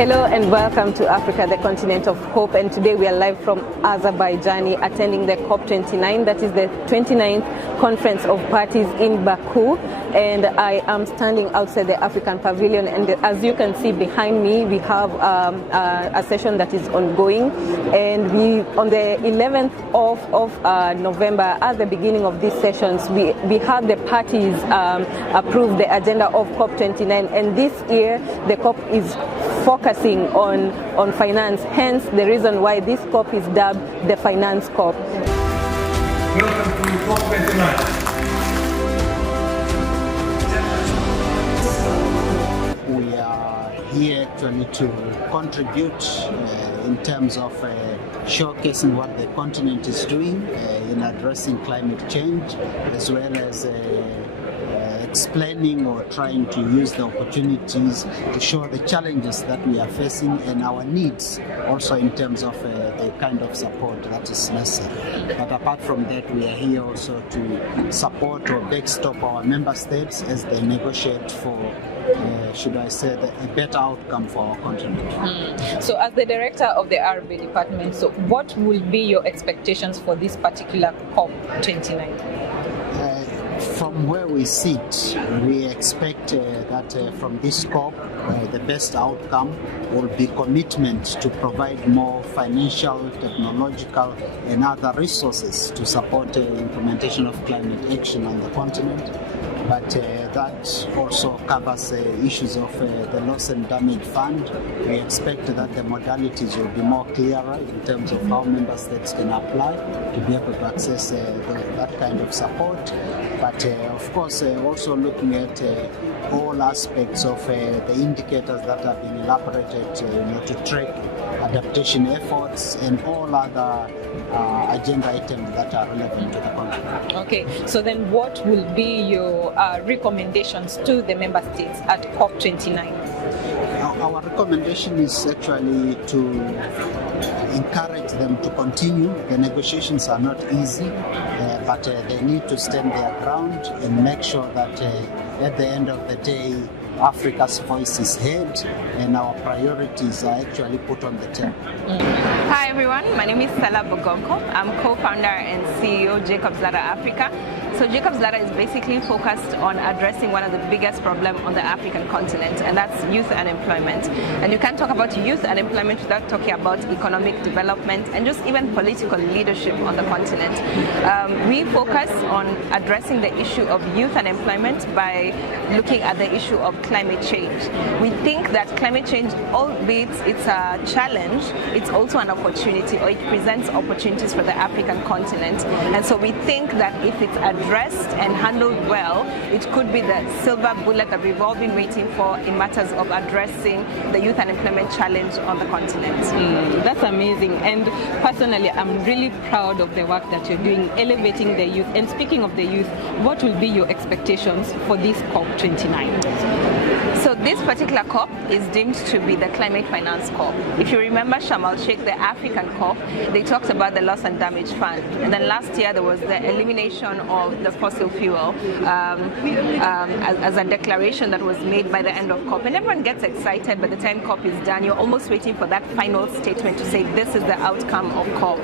Hello and welcome to Africa, the continent of hope. And today we are live from Azerbaijan, attending the COP29, that is the 29th Conference of Parties in Baku. And I am standing outside the African Pavilion, and as you can see behind me, we have a session that is ongoing. And we, on the 11th of November, at the beginning of these sessions, we have the parties approve the agenda of COP29. And this year, the COP is focusing on finance, hence the reason why this COP is dubbed the Finance COP. Welcome to COP29. We are here actually to contribute in terms of showcasing what the continent is doing in addressing climate change, as well as explaining or trying to use the opportunities to show the challenges that we are facing and our needs, also in terms of the kind of support that is necessary. But apart from that, we are here also to support or backstop our member states as they negotiate for should I say, a better outcome for our continent. So as the director of the RB department, so what will be your expectations for this particular COP29? From where we sit, we expect that from this COP, the best outcome will be commitment to provide more financial, technological, and other resources to support the implementation of climate action on the continent. But that also covers issues of the loss and damage fund. We expect that the modalities will be more clearer in terms of how member states can apply to be able to access that kind of support. But of course, also looking at all aspects of the indicators that have been elaborated to track adaptation efforts and all other agenda items that are relevant to the country. Okay, so then what will be your recommendations to the member states at COP29? Our recommendation is actually to encourage them to continue. The negotiations are not easy, but they need to stand their ground and make sure that at the end of the day, Africa's voice is heard and our priorities are actually put on the table. Hi everyone, my name is Stella Bogonko. I'm co-founder and CEO Jacob's Ladder Africa. So Jacob's Ladder is basically focused on addressing one of the biggest problems on the African continent, and that's youth unemployment. And you can't talk about youth unemployment without talking about economic development and just even political leadership on the continent. We focus on addressing the issue of youth unemployment by looking at the issue of climate change. We think that climate change, albeit it's a challenge, it's also an opportunity, or it presents opportunities for the African continent. And so we think that if it's addressed and handled well, it could be the silver bullet that we've all been waiting for in matters of addressing the youth unemployment challenge on the continent. That's amazing. And personally, I'm really proud of the work that you're doing, elevating the youth. And speaking of the youth, what will be your expectations for this COP29? So this particular COP is deemed to be the Climate Finance COP. If you remember Sharm el-Sheikh, the African COP, they talked about the loss and damage fund. And then last year there was the elimination of the fossil fuel as a declaration that was made by the end of COP. And everyone gets excited by the time COP is done. You're almost waiting for that final statement to say this is the outcome of COP.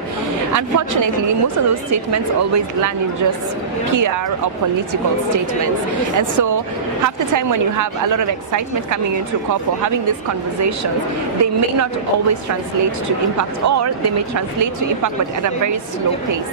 Unfortunately, most of those statements always land in just PR or political statements. And so half the time when you have a lot of excitement coming into COP or having these conversations, they may not always translate to impact, or they may translate to impact but at a very slow pace.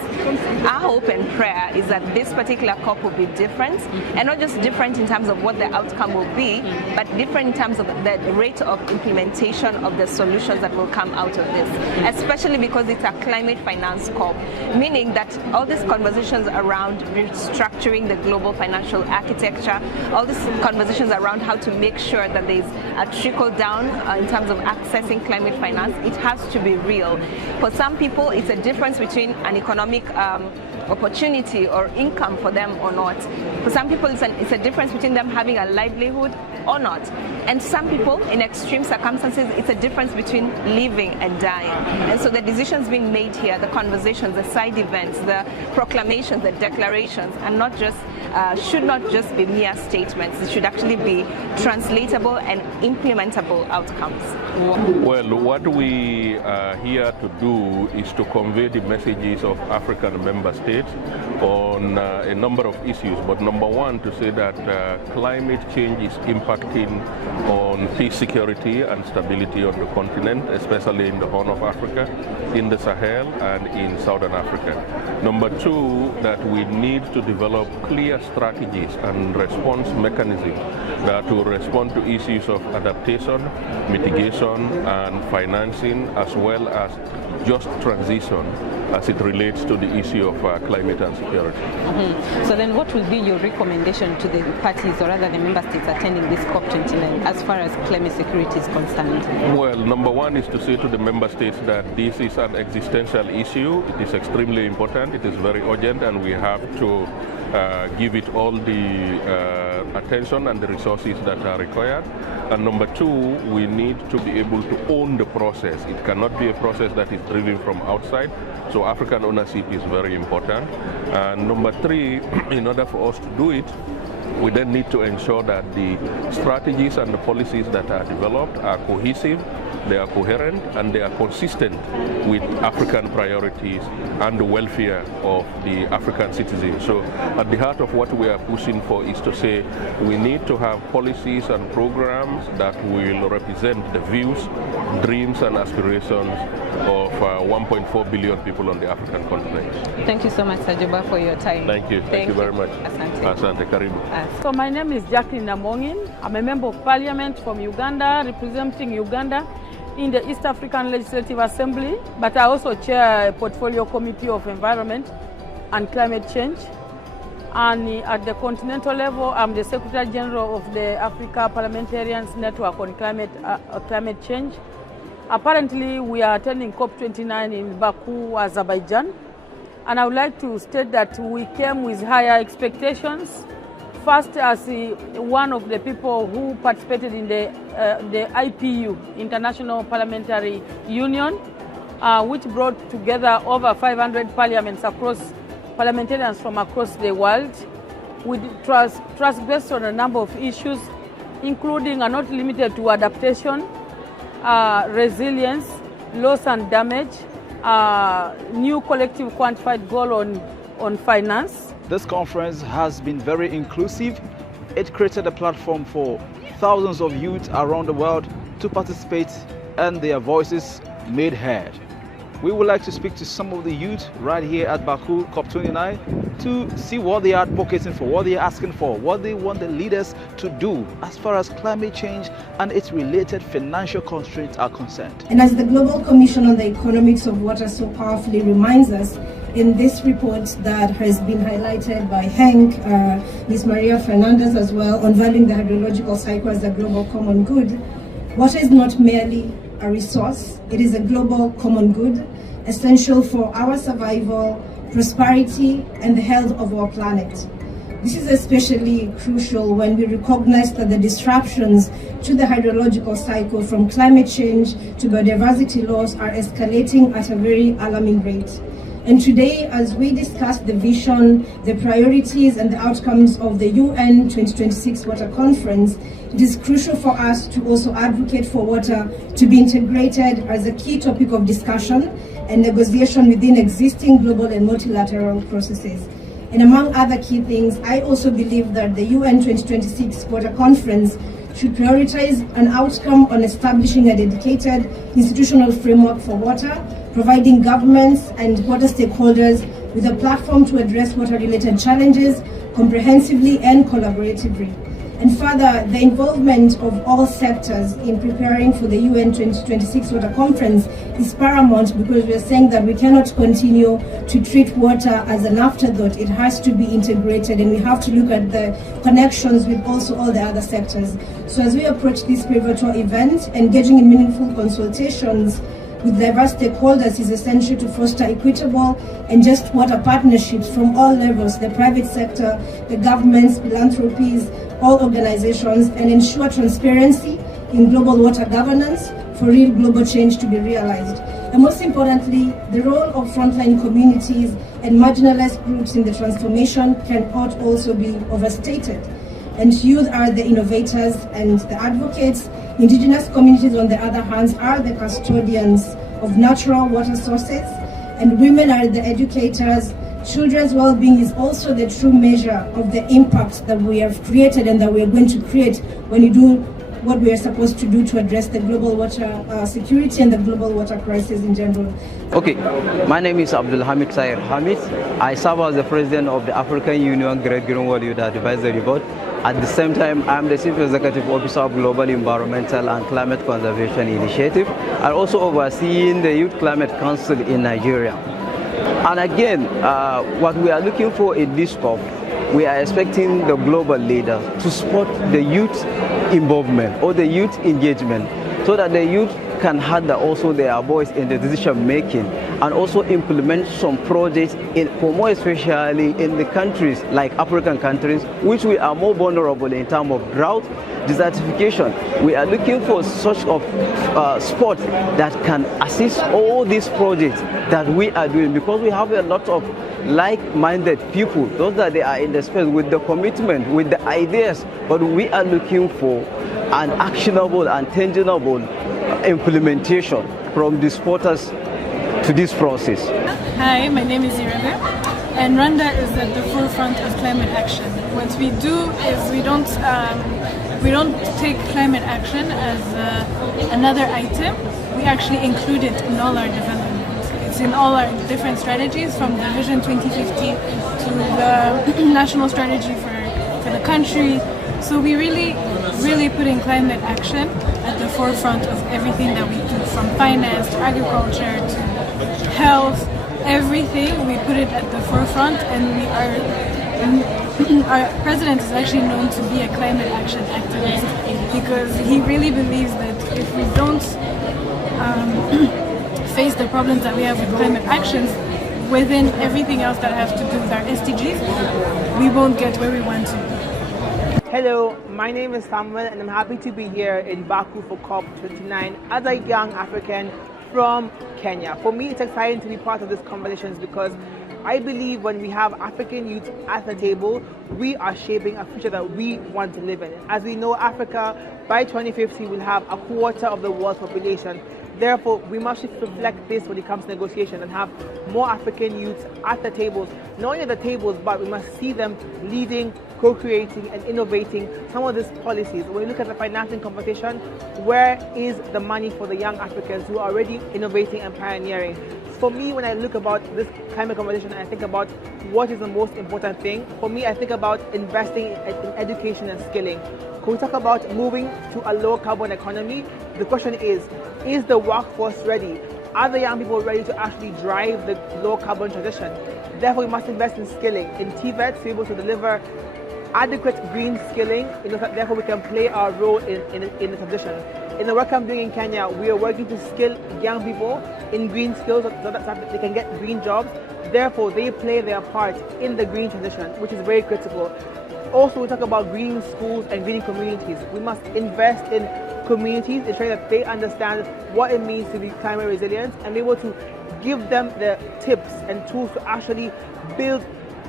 Our hope and prayer is that this particular COP will be different, and not just different in terms of what the outcome will be, but different in terms of the rate of implementation of the solutions that will come out of this, especially because it's a climate finance COP, meaning that all these conversations around restructuring the global financial architecture, all these conversations around how to make sure that there's a trickle down in terms of accessing climate finance, it has to be real. For some people, it's a difference between an economic opportunity or income for them or not. For some people, it's a difference between them having a livelihood or not. And some people, in extreme circumstances, it's a difference between living and dying. And so the decisions being made here, the conversations, the side events, the proclamations, the declarations, are not just should not just be mere statements. It should actually be translatable and implementable outcomes. Well, what we are here to do is to convey the messages of African member states on a number of issues. But number one, to say that climate change is impacting on peace, security and stability on the continent, especially in the Horn of Africa, in the Sahel and in Southern Africa. Number two, that we need to develop clear strategies and response mechanisms that will respond to issues of adaptation, mitigation and financing, as well as just transition as it relates to the issue of climate and security. So then what will be your recommendation to the parties, or rather the member states attending this COP29 as far as climate security is concerned? Well, number one is to say to the member states that this is an existential issue. It is extremely important, it is very urgent, and we have to give it all the attention and the resources that are required. And number two, we need to be able to own the process. It cannot be a process that is driven from outside. So African ownership is very important. And number three, in order for us to do it, we then need to ensure that the strategies and the policies that are developed are cohesive, they are coherent, and they are consistent with African priorities and the welfare of the African citizens. So at the heart of what we are pushing for is to say we need to have policies and programs that will represent the views, dreams and aspirations of 1.4 billion people on the African continent. Thank you so much, Sajoba, for your time. Thank you. Thank you very much. Asante. Asante, karibu. So my name is Jacqueline Namongin. I'm a member of parliament from Uganda, representing Uganda in the East African Legislative Assembly, but I also chair a portfolio committee of environment and climate change. And at the continental level, I'm the Secretary General of the Africa Parliamentarians Network on climate change. Apparently, we are attending COP29 in Baku, Azerbaijan. And I would like to state that we came with higher expectations. First, as one of the people who participated in the IPU, International Parliamentary Union, which brought together over 500 parliamentarians from across the world, with trust based on a number of issues, including and not limited to adaptation, resilience, loss and damage, new collective quantified goal on finance. This conference has been very inclusive. It created a platform for thousands of youth around the world to participate and their voices made heard. We would like to speak to some of the youth right here at Baku COP29 to see what they are advocating for, what they are asking for, what they want the leaders to do as far as climate change and its related financial constraints are concerned. And as the Global Commission on the Economics of Water so powerfully reminds us in this report that has been highlighted by Hank, Ms. Maria Fernandez as well, on valuing the hydrological cycle as a global common good, water is not merely a resource, it is a global common good, essential for our survival, prosperity, and the health of our planet. This is especially crucial when we recognize that the disruptions to the hydrological cycle, from climate change to biodiversity loss, are escalating at a very alarming rate. And today, as we discuss the vision, the priorities, and the outcomes of the UN 2026 Water Conference, it is crucial for us to also advocate for water to be integrated as a key topic of discussion and negotiation within existing global and multilateral processes. And among other key things, I also believe that the UN 2026 Water Conference should prioritize an outcome on establishing a dedicated institutional framework for water, providing governments and water stakeholders with a platform to address water-related challenges comprehensively and collaboratively. And further, the involvement of all sectors in preparing for the UN 2026 Water Conference is paramount, because we are saying that we cannot continue to treat water as an afterthought. It has to be integrated, and we have to look at the connections with also all the other sectors. So as we approach this pivotal event, engaging in meaningful consultations with diverse stakeholders is essential to foster equitable and just water partnerships from all levels, the private sector, the governments, philanthropies, all organizations, and ensure transparency in global water governance for real global change to be realized. and most importantly, the role of frontline communities and marginalized groups in the transformation cannot also be overstated. And youth are the innovators and the advocates. Indigenous communities, on the other hand, are the custodians of natural water sources, and women are the educators. Children's well-being is also the true measure of the impact that we have created and that we are going to create when you do what we are supposed to do to address the global water security and the global water crisis in general. Okay, my name is Abdul Hamid Sayer Hamid. I serve as the president of the African Union Great Greenwald Youth Advisory Board. At the same time, I'm the Chief Executive Officer of Global Environmental and Climate Conservation Initiative, and also overseeing the Youth Climate Council in Nigeria. And again, what we are looking for in this COP, we are expecting the global leaders to support the youth involvement or the youth engagement, so that the youth can have also their voice in the decision making, and also implement some projects for more especially in the countries like African countries, which we are more vulnerable in terms of drought, desertification. We are looking for such of support that can assist all these projects that we are doing, because we have a lot of like-minded people, those that they are in the space with the commitment, with the ideas, but we are looking for an actionable and tangible implementation from the supporters to this process. Hi, my name is Irebe, and Rwanda is at the forefront of climate action. What we do is we don't take climate action as another item. We actually include it in all our development. It's in all our different strategies, from the Vision 2050 to the national strategy for the country. So we really putting climate action at the forefront of everything that we do, from finance to agriculture to health, everything. We put it at the forefront, and our president is actually known to be a climate action activist, because he really believes that if we don't face the problems that we have with climate actions within everything else that has to do with our SDGs, we won't get where we want to be. Hello, my name is Samuel, and I'm happy to be here in Baku for COP29 as a young African from Kenya. For me, it's exciting to be part of these conversations, because I believe when we have African youth at the table, we are shaping a future that we want to live in. As we know, Africa by 2050 will have a quarter of the world's population. Therefore, we must reflect this when it comes to negotiation and have more African youths at the tables. Not only at the tables, but we must see them leading, co-creating and innovating some of these policies. When we look at the financing competition, where is the money for the young Africans who are already innovating and pioneering? For me, when I look about this climate competition, I think about what is the most important thing. For me, I think about investing in education and skilling. When we talk about moving to a low carbon economy, the question is the workforce ready? Are the young people ready to actually drive the low carbon transition? Therefore, we must invest in skilling, in TVET, to be able to deliver adequate green skilling, therefore we can play our role in the transition. In the work I'm doing in Kenya, we are working to skill young people in green skills so that they can get green jobs. Therefore, they play their part in the green transition, which is very critical. Also, we talk about green schools and green communities. We must invest in communities, ensuring that they understand what it means to be climate resilient and be able to give them the tips and tools to actually build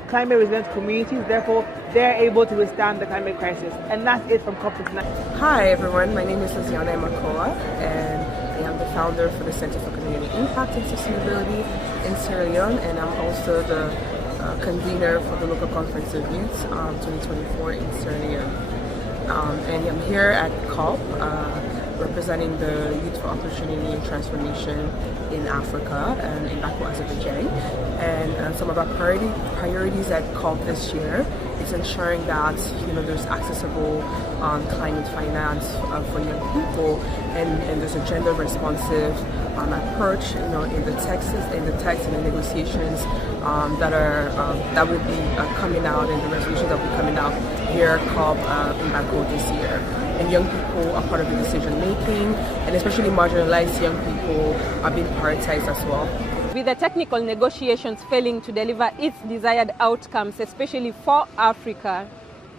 climate resilient communities. Therefore, they're able to withstand the climate crisis. And that's it from COP29. Hi everyone, my name is Lisiana Makoa, and I am the founder for the Center for Community Impact and Sustainability in Sierra Leone, and I'm also the convener for the local conference of youth 2024 in Sierra Leone. And I'm here at COP representing the Youth for Opportunity and Transformation in Africa and in Baku, Azerbaijan. And some of our priorities at COP this year is ensuring that there's accessible climate finance for young people, and there's a gender responsive approach in the text and the negotiations that will be coming out, and the resolutions that will be coming out here at COP in Baku this year. And young people are part of the decision making, and especially marginalized young people are being prioritized as well. With the technical negotiations failing to deliver its desired outcomes, especially for Africa,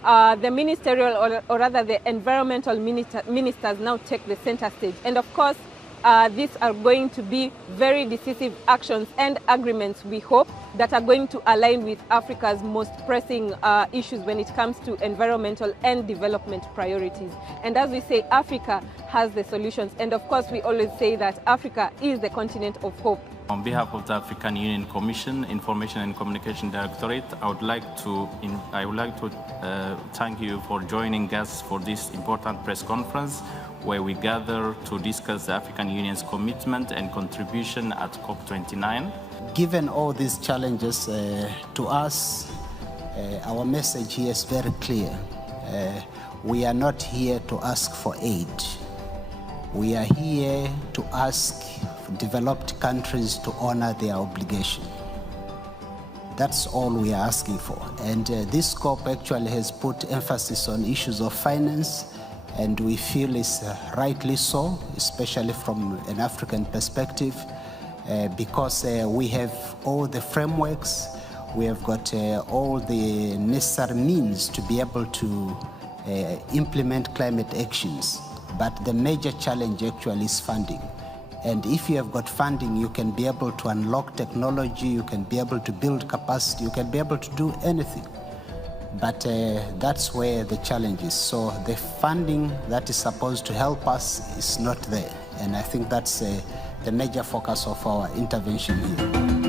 the ministerial or rather the environmental ministers now take the center stage. And of course, these are going to be very decisive actions and agreements, we hope, that are going to align with Africa's most pressing issues when it comes to environmental and development priorities. And as we say, Africa has the solutions. And of course, we always say that Africa is the continent of hope. On behalf of the African Union Commission, Information and Communication Directorate, I would like to thank you for joining us for this important press conference, where we gather to discuss the African Union's commitment and contribution at COP29. Given all these challenges, to us, our message here is very clear. We are not here to ask for aid. We are here to ask developed countries to honor their obligation. That's all we are asking for. And this COP actually has put emphasis on issues of finance, and we feel it's rightly so, especially from an African perspective, because we have all the frameworks, we have got all the necessary means to be able to implement climate actions. But the major challenge actually is funding. And if you have got funding, you can be able to unlock technology, you can be able to build capacity, you can be able to do anything. But that's where the challenge is. So the funding that is supposed to help us is not there. And I think that's the major focus of our intervention here.